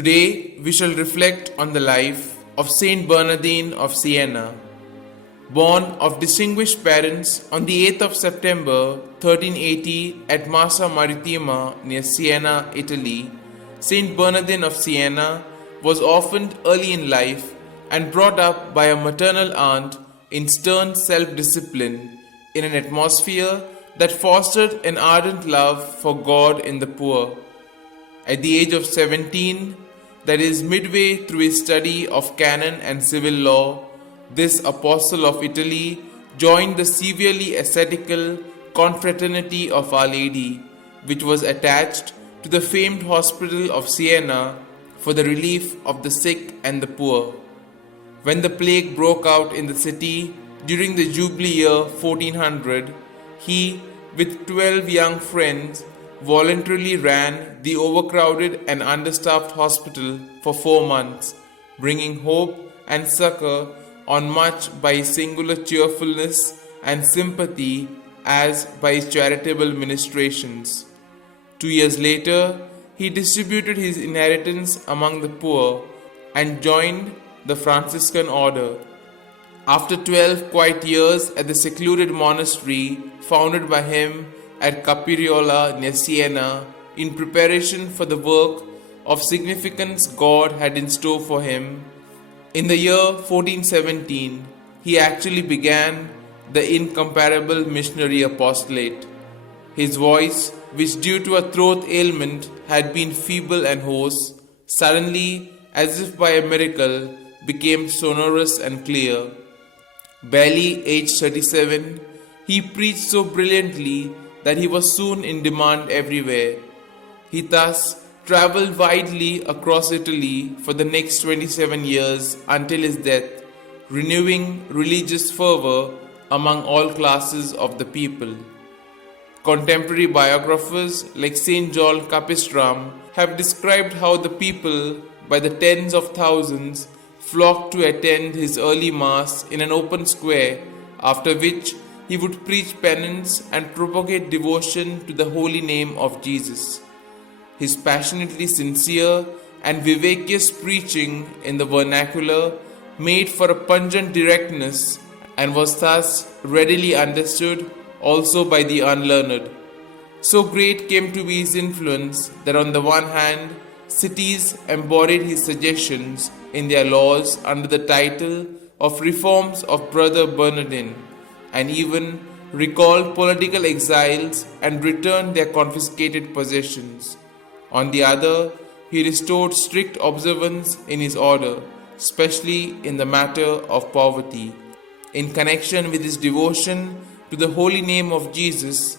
Today we shall reflect on the life of St Bernardine of Siena. Born of distinguished parents on the 8th of September 1380 at Massa Marittima near Siena, Italy, St Bernardine of Siena was orphaned early in life and brought up by a maternal aunt in stern self-discipline in an atmosphere that fostered an ardent love for God in the poor. At the age of 17, that is midway through his study of canon and civil law, this apostle of Italy joined the severely ascetical Confraternity of Our Lady, which was attached to the famed hospital of Siena for the relief of the sick and the poor. When the plague broke out in the city during the Jubilee year 1400, he, with 12 young friends, voluntarily ran the overcrowded and understaffed hospital for 4 months, bringing hope and succor on much by his singular cheerfulness and sympathy as by his charitable ministrations. 2 years later, he distributed his inheritance among the poor and joined the Franciscan order. After 12 quiet years at the secluded monastery founded by him at Capiriola near Siena, in preparation for the work of significance God had in store for him, in the year 1417, he actually began the incomparable missionary apostolate. His voice, which due to a throat ailment had been feeble and hoarse, suddenly, as if by a miracle, became sonorous and clear. Barely aged 37, he preached so brilliantly that he was soon in demand everywhere. He thus traveled widely across Italy for the next 27 years until his death, renewing religious fervor among all classes of the people. Contemporary biographers like St John Capistram have described how the people, by the tens of thousands, flocked to attend his early mass in an open square, after which he would preach penance and propagate devotion to the holy name of Jesus. His passionately sincere and vivacious preaching in the vernacular made for a pungent directness and was thus readily understood also by the unlearned. So great came to be his influence that on the one hand, cities embodied his suggestions in their laws under the title of Reforms of Brother Bernardine, and even recalled political exiles and returned their confiscated possessions. On the other, he restored strict observance in his order, especially in the matter of poverty. In connection with his devotion to the holy name of Jesus,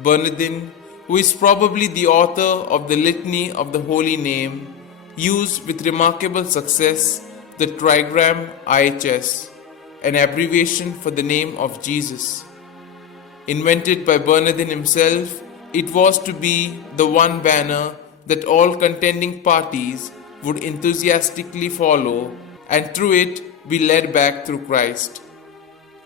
Bernardine, who is probably the author of the Litany of the Holy Name, used with remarkable success the trigram IHS, an abbreviation for the name of Jesus. Invented by Bernardine himself, it was to be the one banner that all contending parties would enthusiastically follow and through it be led back through Christ.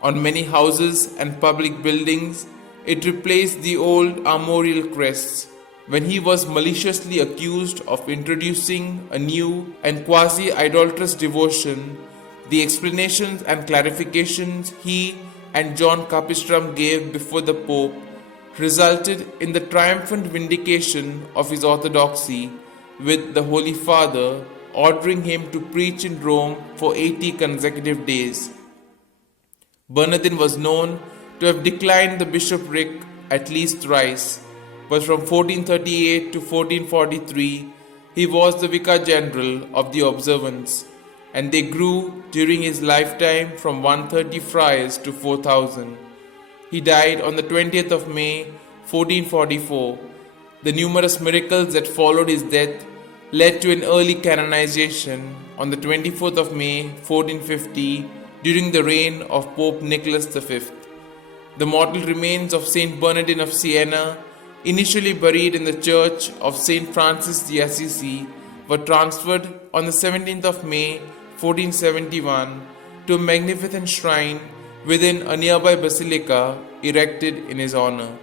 On many houses and public buildings, it replaced the old armorial crests. When he was maliciously accused of introducing a new and quasi-idolatrous devotion, the explanations and clarifications he and John Capistram gave before the Pope resulted in the triumphant vindication of his orthodoxy, with the Holy Father ordering him to preach in Rome for 80 consecutive days. Bernardine was known to have declined the bishopric at least thrice, but from 1438 to 1443 he was the Vicar General of the Observance, and they grew during his lifetime from 130 friars to 4,000. He died on the 20th of May 1444. The numerous miracles that followed his death led to an early canonization on the 24th of May 1450 during the reign of Pope Nicholas V. The mortal remains of St Bernardine of Siena, initially buried in the church of St Francis de Assisi, were transferred on the 17th of May 1471 to a magnificent shrine within a nearby basilica erected in his honor.